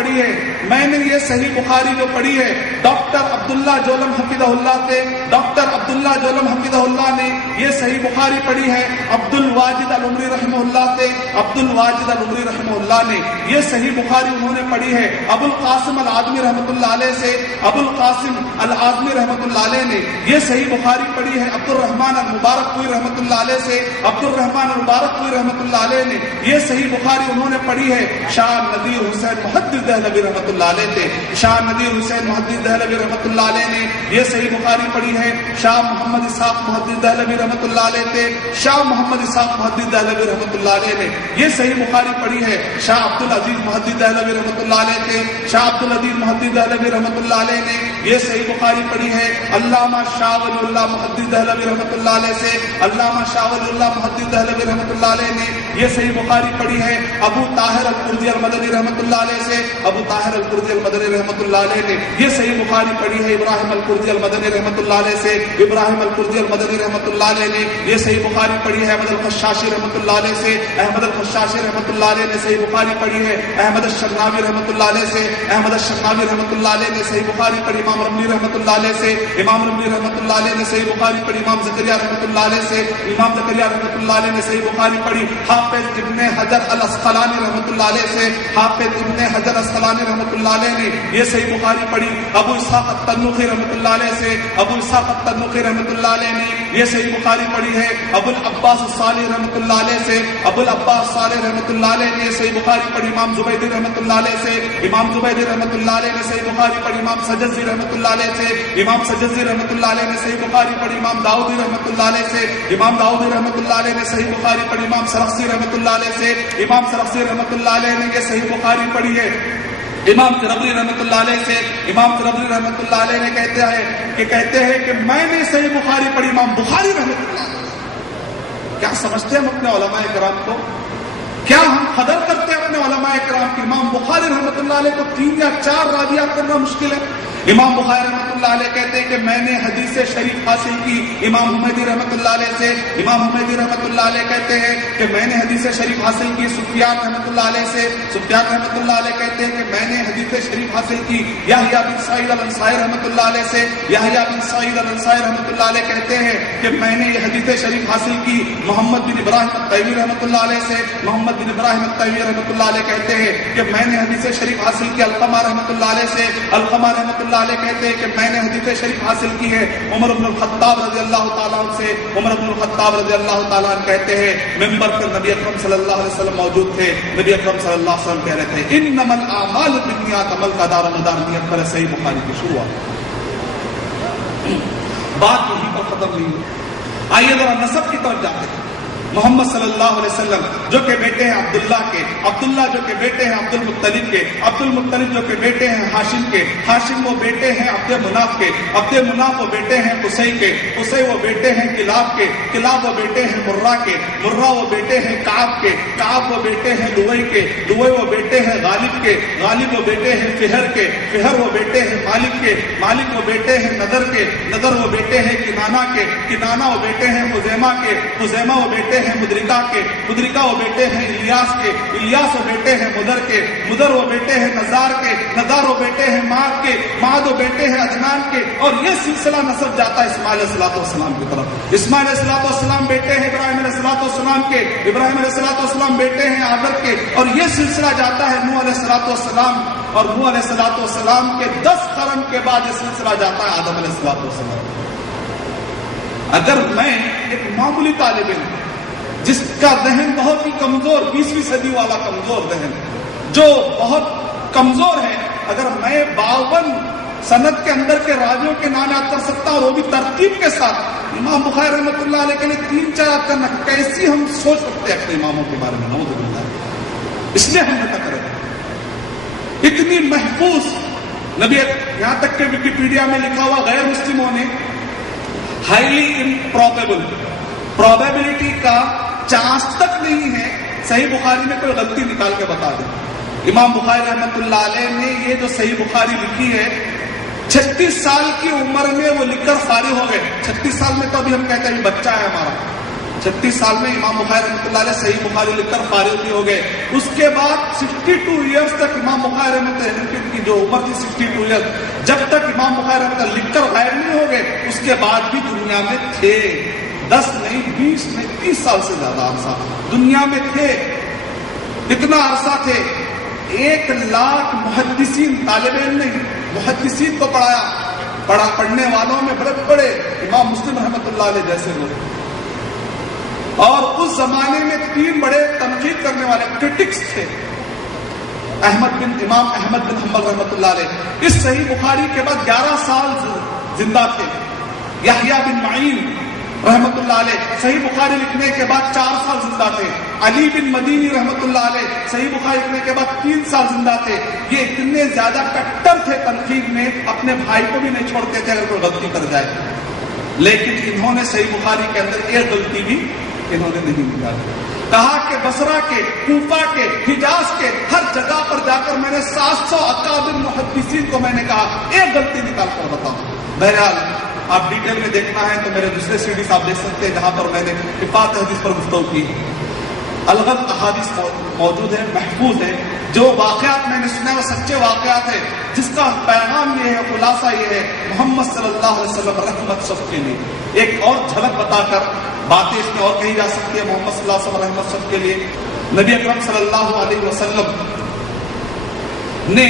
پڑھی ہے. میں نے یہ صحیح بخاری جو پڑھی ہے ڈاکٹر عبداللہ جولم حفظہ اللہ سے، ڈاکٹر عبداللہ جولم حفظہ اللہ نے یہ صحیح بخاری پڑھی ہے. عبد الواجد العمری رحمہ اللہ سے، عبد الواجد العمری رحمہ اللہ نے یہ صحیح بخاری انہوں نے پڑھی ہے. ابو القاسم العظمی رحمۃ اللہ علیہ سے، ابو القاسم العظمی رحمۃ اللہ علیہ نے یہ صحیح بخاری پڑھی ہے. عبد الرحمن المبارک پوری رحمۃ اللہ علیہ سے، عبد الرحمن المبارک پوری رحمۃ اللہ علیہ نے یہ صحیح بخاری انہوں نے پڑھی ہے. شاہ نذیر حسین محدث دہلوی رحمۃ اللہ علیہ تھے، شاہ نذیر حسین محدث دہلوی رحمۃ اللہ علیہ نے یہ صحیح بخاری پڑھی ہے. شاہ محمد اسحاق محدث دہلوی رحمۃ اللہ علیہ تھے، شاہ محمد اسحاق محدث دہلوی رحمۃ اللہ علیہ نے یہ صحیح بخاری پڑھی ہے. شاہ عبد العزیز محدث دہلوی رحمۃ اللہ علیہ تھے، شاہ عبد العزیز محدث دہلوی رحمۃ اللہ علیہ نے یہ صحیح بخاری پڑھی ہے. علامہ شاہ ولی اللہ محدث دہلوی رحمۃ اللہ علیہ سے، علامہ شاہ ولی اللہ محدث دہلوی رحمۃ اللہ علیہ نے یہ صحیح بخاری پڑھی ہے. ابو طاہر القرظی المدنی رحمۃ اللہ علیہ سے، ابو طاہر القرظی المدنی رحمۃ اللہ علیہ نے یہ صحیح بخاری پڑھی ہے. ابراہیم القرظی المدنی رحمۃ اللہ علیہ سے، ابراہیم القرظی المدنی رحمۃ اللہ علیہ نے یہ صحیح بخاری پڑھی ہے. احمد الخشاشی رحمۃ اللہ علیہ سے، احمد الخشاشی رحمۃ اللہ علیہ نے صحیح بخاری پڑھی ہے. احمد الشناوی رحمۃ اللہ علیہ سے، احمد الشناوی رحمۃ اللہ علیہ نے صحیح بخاری پڑھی. امام رملی رحمۃ اللہ علیہ سے، امام رملی رحمۃ اللہ علیہ نے صحیح بخاری پڑھی. امام زکریا رحمۃ اللہ علیہ سے، امام زکریا رحمۃ اللہ علیہ نے صحیح بخاری پڑھی. حافظ ابن حجر الاسقلانی رحمۃ اللہ علیہ سے، حافظ ابن حجر الاسقلانی رحمۃ اللہ علیہ نے یہ صحیح بخاری پڑھی. ابو اسحاق التنوخی رحمۃ اللہ علیہ سے، ابو اسحاق التنوخی رحمۃ اللہ علیہ نے یہ صحیح بخاری پڑھی ہے. ابو العباس الصالح رحمۃ اللہ علیہ سے، ابو العباس صالح رحمۃ اللہ علیہ نے یہ صحیح بخاری پڑھی. امام زبیدی رحمۃ اللہ علیہ سے، امام زبیدی رحمۃ اللہ علیہ نے صحیح بخاری پڑھی. امام سجزی رحمۃ اللہ علیہ سے، امام سجزی رحمۃ اللہ علیہ نے صحیح بخاری پڑھی. امام داؤدی رحمۃ اللہ علیہ سے، امام داؤدی رحمۃ اللہ علیہ نے صحیح بخاری پڑھی. امام سرخسی رحمۃ اللہ علیہ سے، امام سرخسی رحمۃ اللہ علیہ نے یہ صحیح بخاری پڑھی ہے. امام تربری رحمۃ اللہ علیہ سے، امام تربری رحمۃ اللہ علیہ نے کہتے ہیں کہ میں نے صحیح بخاری پڑھی. امام بخاری رحمۃ اللہ علیہ. کیا سمجھتے ہیں ہم اپنے علماء کرام کو؟ کیا ہم قدر کرتے ہیں اپنے علماء کرام کی؟ امام بخاری رحمۃ اللہ علیہ کو 3 یا 4 راویات کرنا مشکل ہے. امام بخاری رحمۃ اللہ علیہ کہتے ہیں کہ میں نے حدیث شریف حاصل کی. امام حمیدی رحمۃ اللہ علیہ سے، امام حمیدی رحمۃ اللہ علیہ کہتے ہیں کہ میں نے حدیث شریف حاصل کی. سفیان رحمۃ اللہ علیہ سے، سفیان رحمۃ اللہ علیہ کہتے ہیں کہ میں نے حدیث شریف حاصل کی. یحییٰ بن سعید الانصاری رحمۃ اللہ علیہ سے، یحییٰ بن سعید الانصاری رحمۃ اللہ علیہ کہتے ہیں کہ میں نے یہ حدیث شریف حاصل کی. محمد بن ابراہیم التیمی رحمۃ اللہ علیہ سے، محمد بن ابراہیم التیمی رحمۃ اللہ علیہ کہتے ہیں کہ میں نے حدیث شریف حاصل کی. علقمہ رحمۃ اللہ علیہ سے، علقمہ رحمۃ اللہ علیہ کہتے ہیں کہ میں نے حدیث شریف حاصل کی ہے. عمر بن الخطاب رضی اللہ تعالیٰ عنہ سے، عمر بن الخطاب رضی اللہ تعالیٰ عنہ کہتے ہیں ممبر پر نبی اکرم صلی اللہ علیہ وسلم موجود تھے. نبی اکرم صلی اللہ علیہ وسلم کہہ رہے تھے انما الاعمال بالنیات، عمل کا دار مدار نیت پر. صحیح بخاری کی شروعات. بات یہیں پر ختم نہیں ہوئی. آئیے ذرا نسب کی طرف جاتے ہیں. محمد صلی اللہ علیہ وسلم جو کہ بیٹے ہیں عبداللہ کے، عبداللہ جو کہ بیٹے ہیں عبد المطلب کے، عبد المطلب جو کہ بیٹے ہیں ہاشم کے، ہاشم وہ بیٹے ہیں عبد مناف کے، عبد مناف وہ بیٹے ہیں قصی کے، قصی وہ بیٹے ہیں کلاب کے، کلاب وہ بیٹے ہیں مرہ کے، مرہ وہ بیٹے ہیں کعب کے، کعب وہ بیٹے ہیں لوئی کے، لوئی وہ بیٹے ہیں غالب کے، غالب وہ بیٹے ہیں فہر کے، فہر وہ بیٹے ہیں مالک کے، مالک وہ بیٹے ہیں نذر کے، نذر وہ بیٹے ہیں کنانہ کے، کنانہ وہ بیٹے ہیں خزیمہ کے، خزیمہ وہ بیٹے ہیں مدرکہ کے، مدرکہ وہ بیٹے ہیں الیاس کے، الیاس وہ بیٹے ہیں مدر کے، مدر وہ بیٹے ہیں نزار کے، نزار وہ بیٹے ہیں معد کے، معد وہ بیٹے ہیں عدنان کے. اور یہ سلسلہ نسب جاتا ہے اسماعیل علیہ السلام کی طرف. اسماعیل علیہ السلام بیٹے ہیں ابراہیم علیہ السلام کے، ابراہیم علیہ السلام بیٹے ہیں آدم کے. اور یہ سلسلہ جاتا ہے نوح علیہ السلام، اور نوح علیہ السلام کے 10 قرن کے بعد یہ سلسلہ جاتا ہے آدم علیہ السلام. اگر میں ایک معمولی طالب علم جس کا ذہن بہت ہی کمزور، 20ویں صدی والا کمزور ذہن جو بہت کمزور ہے، اگر میں 52 سند کے اندر کے راویوں کے نام یاد کر سکتا اور وہ بھی ترتیب کے ساتھ، امام بخاری رحمۃ اللہ علیہ کے لیے 3-4 یاد کرنا، کیسی ہم سوچ سکتے ہیں اپنے اماموں کے بارے میں؟ نعوذ باللہ. اس لیے ہم نے تک رہے اتنی محفوظ نبی، یہاں تک کہ وکیپیڈیا میں لکھا ہوا غیر مسلموں نے ہائیلی امپروبیبل، پروبیبلٹی کا چانس تک نہیں ہے صحیح بخاری میں کوئی غلطی نکال کے بتا دیں. امام بخاری رحمۃ اللہ علیہ نے یہ جو صحیح بخاری لکھی ہے 36 سال کی عمر میں وہ لکھ کر فارغ ہو گئے. 36 سال میں تو ابھی ہم کہتے ہیں بچہ ہے ہمارا. 36 سال میں امام بخاری رحمۃ اللہ علیہ صحیح بخاری لکھ کر فارغ بھی ہو گئے. اس کے بعد 62 ایئرس تک امام بخاری رحمۃ اللہ کی جو عمر تھی 62 ایئرس، جب تک امام بخاری رحمۃ اللہ لکھ کر غائب نہیں ہو گئے اس کے بعد بھی دنیا میں تھے. 10 نہیں 20 نہیں 30 سال سے زیادہ عرصہ دنیا میں تھے. اتنا عرصہ تھے. 1 لاکھ محدثین، طالب علم نہیں، محدثین کو پڑھنے والوں میں بڑے بڑے امام مسلم رحمۃ اللہ علیہ جیسے لوگ. اور اس زمانے میں 3 بڑے تنقید کرنے والے کرٹکس تھے. امام احمد بن حنبل رحمۃ اللہ علیہ اس صحیح بخاری کے بعد 11 سال زندہ تھے. یحییٰ بن معین رحمۃ اللہ علیہ صحیح بخاری لکھنے کے بعد 4 سال زندہ تھے. علی بن مدینی رحمۃ اللہ علیہ صحیح بخاری لکھنے کے بعد 3 سال زندہ تھے. یہ اتنے زیادہ کٹر تھے تنقید میں، اپنے بھائی کو بھی نہیں چھوڑتے تھے اگر کوئی غلطی کر جائے. لیکن انہوں نے صحیح بخاری کے اندر ایک غلطی بھی انہوں نے نہیں نکالی. کہا کہ بصرہ کے، کوفہ کے، حجاز کے ہر جگہ پر جا کر میں نے 700 اکابر محدثین کو میں نے کہا ایک غلطی نکال کر بتاؤ. بہرحال آپ ڈیٹیل میں دیکھنا ہے تو میرے دوسرے سیڈیز آپ دیکھ سکتے ہیں جہاں پر میں نے افات حدیث پر گفتگو کی. الغلط احادیث موجود ہے، محفوظ ہے. جو واقعات میں نے سنا وہ سچے واقعات ہیں، جس کا پیغام یہ ہے، خلاصہ یہ ہے، محمد صلی اللہ علیہ وسلم رحمت سب کے لیے. ایک اور جھلک بتا کر باتیں اس میں اور کہی جا سکتی ہے. محمد صلی اللہ علیہ وسلم رحمت سب کے لیے نبی اکرم صلی اللہ علیہ وسلم نے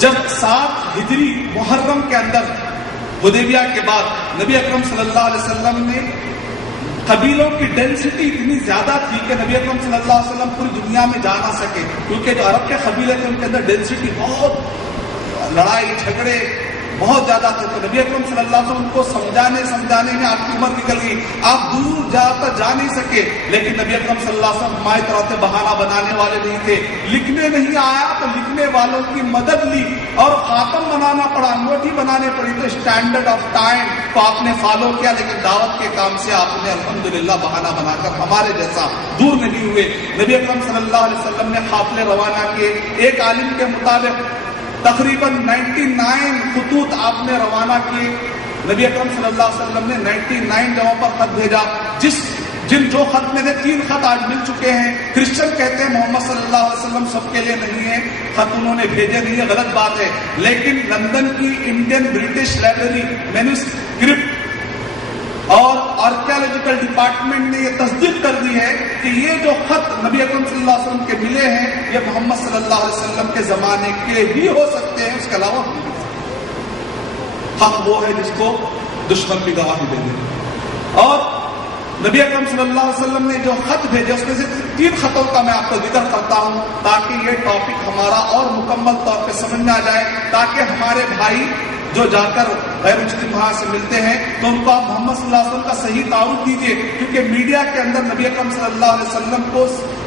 جب 7 ہجری محرم کے اندر حدیبیہ کے بعد نبی اکرم صلی اللہ علیہ وسلم نے قبیلوں کی ڈینسٹی اتنی زیادہ تھی کہ نبی اکرم صلی اللہ علیہ وسلم پوری دنیا میں جا نہ سکے، کیونکہ جو عرب کے قبیلے تھے ان کے اندر ڈینسٹی بہت، لڑائی جھگڑے بہت زیادہ تھے. تو نبی اکرم صلی اللہ علیہ وسلم کو سمجھانے میں آپ کی عمر نکل گئی، آپ دور جا نہیں سکے. لیکن نبی اکرم صلی اللہ علیہ وسلم ہماری طرح سے بہانہ بنانے والے نہیں تھے. لکھنے نہیں آیا تو لکھنے والوں کی مدد لی اور خاتم بنانا پڑا، انگوٹھی بنانے پڑی. تو اسٹینڈرڈ آف ٹائم کو آپ نے فالو کیا، لیکن دعوت کے کام سے آپ نے الحمدللہ بہانہ بنا کر ہمارے جیسا دور نہیں ہوئے. نبی اکرم صلی اللہ علیہ وسلم نے قافلے روانہ کیے. ایک عالم کے مطابق تقریباً 99 خطوط آپ نے روانہ کیے. نبی اکرم صلی اللہ علیہ وسلم نے 99 جگہوں پر خط بھیجا. جو خط میں سے 3 خط آج مل چکے ہیں. کرسچن کہتے ہیں محمد صلی اللہ علیہ وسلم سب کے لیے نہیں ہے، خط انہوں نے بھیجے نہیں ہے، غلط بات ہے. لیکن لندن کی انڈین برٹش لائبریری مینوسکرپٹ اور آرکیالوجیکل ڈپارٹمنٹ نے یہ تصدیق کر دی ہے کہ یہ جو خط نبی اکرم صلی اللہ علیہ وسلم کے ملے ہیں یہ محمد صلی اللہ علیہ وسلم کے زمانے کے ہی ہو سکتے ہیں، اس کے علاوہ نہیں ہو سکتے. حق وہ ہے جس کو دشمن بھی گواہی دے دے. اور نبی اکرم صلی اللہ علیہ وسلم نے جو خط بھیجے اس میں سے 3 خطوں کا میں آپ کو ذکر کرتا ہوں تاکہ یہ ٹاپک ہمارا اور مکمل طور پہ سمجھ میں آ جائے، تاکہ ہمارے بھائی جو جا کر غیر مسلم وہاں سے ملتے ہیں تو ان کو آپ محمد صلی اللہ علیہ وسلم کا صحیح تعارف دیجیے. کیونکہ میڈیا کے اندر نبی اکرم صلی اللہ علیہ وسلم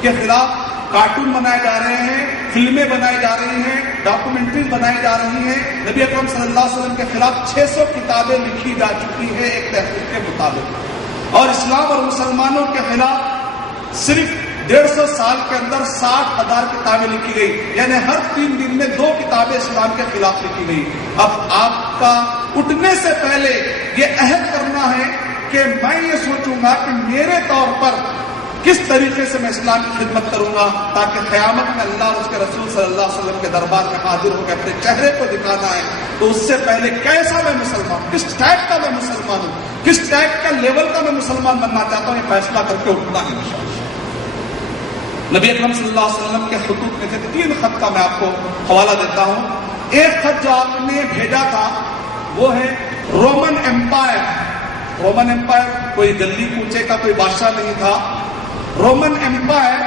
کے خلاف کارٹون بنائے جا رہے ہیں، فلمیں بنائی جا رہی ہیں، ڈاکومنٹریز بنائی جا رہی ہیں. نبی اکرم صلی اللہ علیہ وسلم کے خلاف 600 کتابیں لکھی جا چکی ہے ایک تحقیق کے مطابق. اور اسلام اور مسلمانوں کے خلاف صرف 150 سال کے اندر 60,000 کتابیں لکھی گئی، یعنی ہر 3 دن میں 2 کتابیں اسلام کے خلاف لکھی گئی. اب آپ کا اٹھنے سے پہلے یہ عہد کرنا ہے کہ میں یہ سوچوں گا کہ میرے طور پر کس طریقے سے میں اسلام کی خدمت کروں گا تاکہ قیامت میں اللہ اور اس کے رسول صلی اللہ علیہ وسلم کے دربار میں حاضر ہو کے اپنے چہرے کو دکھانا ہے. تو اس سے پہلے کیسا میں مسلمان، کس ٹائپ کا میں مسلمان ہوں، کس ٹائپ کا لیول کا میں مسلمان بننا چاہتا ہوں، یہ فیصلہ کر کے اٹھنا ہے انشاءاللہ. نبی اکرم صلی اللہ علیہ وسلم کے خطوط میں سے 3 خط کا میں آپ کو حوالہ دیتا ہوں. ایک خط جو آپ نے بھیجا تھا وہ ہے رومن ایمپائر. رومن ایمپائر کوئی گلی کوچے کا کوئی بادشاہ نہیں تھا. رومن ایمپائر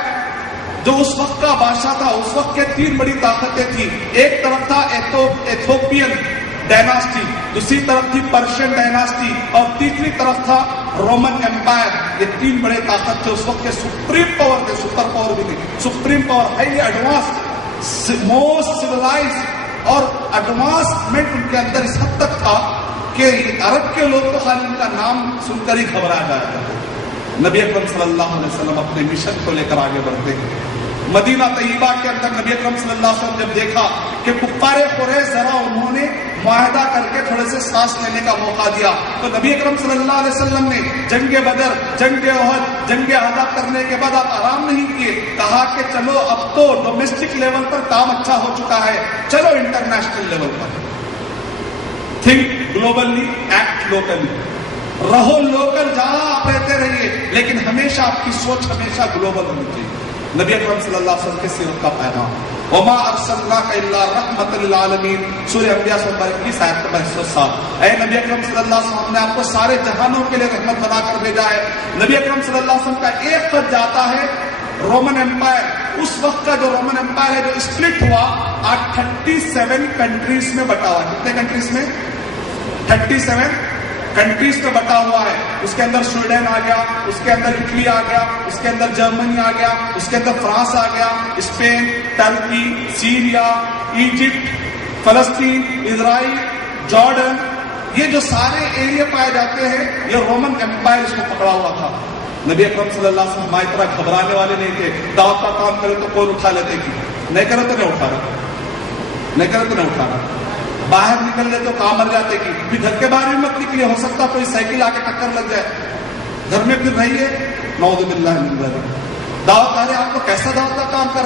جو اس وقت کا بادشاہ تھا، اس وقت کے 3 بڑی طاقتیں تھیں. ایک طرف تھا ایتھوپین ڈائناسٹی، دوسری طرف تھی پرشین ڈائناسٹی اور تیسری طرف تھا رومن ایمپائر. یہ 3 بڑے طاقت تھے اس وقت کے. سپریم پاور تھے، سپر پاور بھی نہیں، supreme power, high advance, most civilise. اور ایڈوانسمنٹ ان کے اندر اس حد تک تھا کہ عرب کے لوگ تو خالی ان کا نام سن کر ہی گھبرا جایا کرتے. نبی اکرم صلی اللہ علیہ وسلم اپنے مشن کو لے کر آگے بڑھتے ہیں. مدینہ طیبہ کے اندر نبی اکرم صلی اللہ علیہ وسلم جب دیکھا کہ کفار قریش ذرا انہوں نے معاہدہ کر کے تھوڑے سے سانس لینے کا موقع دیا. تو نبی اکرم صلی اللہ علیہ وسلم نے جنگ بدر، جنگ احد، جنگ احزاب کرنے کے بعد آپ آرام نہیں کیے. کہا کہ چلو اب تو ڈومیسٹک لیول پر کام اچھا ہو چکا ہے، چلو انٹرنیشنل لیول پر. Think globally, act locally. رہو لوکل، جہاں آپ رہتے رہیے، لیکن ہمیشہ آپ کی سوچ ہمیشہ گلوبل ہونی چاہیے. نبی اکرم صلی اللہ علیہ وسلم کے سیرت کا پیغام. وما ارسلناک الا رحمۃ للعالمین، سورہ انبیاء 21 آیت نمبر 107. اے نبی اکرم صلی اللہ علیہ وسلم نے آپ کو سارے جہانوں کے لیے رحمت بنا کر بھیجا ہے. نبی اکرم صلی اللہ علیہ وسلم کا ایک خط جاتا ہے رومن امپائر، اس وقت کا جو رومن امپائر ہے جو اسپلٹ ہوا، آج 37 کنٹریز میں بٹا ہوا ہے. کتنے کنٹریز میں؟ 37 کنٹریز میں بٹا ہوا ہے. اس کے اندر سویڈن آ گیا، اس کے اندر اٹلی آ گیا، اس کے اندر جرمنی آ گیا، اس کے اندر فرانس آ گیا، اسپین، ترکی، سیریا، ایجپٹ، فلسطین، اسرائیل، جارڈن، یہ جو سارے ایریا پائے جاتے ہیں، یہ رومن امپائر اس کو پکڑا ہوا تھا. نبی اکرم صلی اللہ علیہ وسلم ہماری طرح گھبرانے والے نہیں تھے. دعوت کا کام کرے تو کون اٹھا لیتے کی، نہیں کرے تو نہیں اٹھا رہا، نہیں کرے تو نہیں اٹھا رہا. باہر نکل لے تو کام مر جاتے کی. پھر گھر کے باہر بھی مت نکلے، ہو سکتا کوئی سائیکل آ کے ٹکر لگ جائے. گھر میں پھر رہیے، نعوذ باللہ من ذلک. دعوت والے آپ کو کیسا دعوت کا کام کر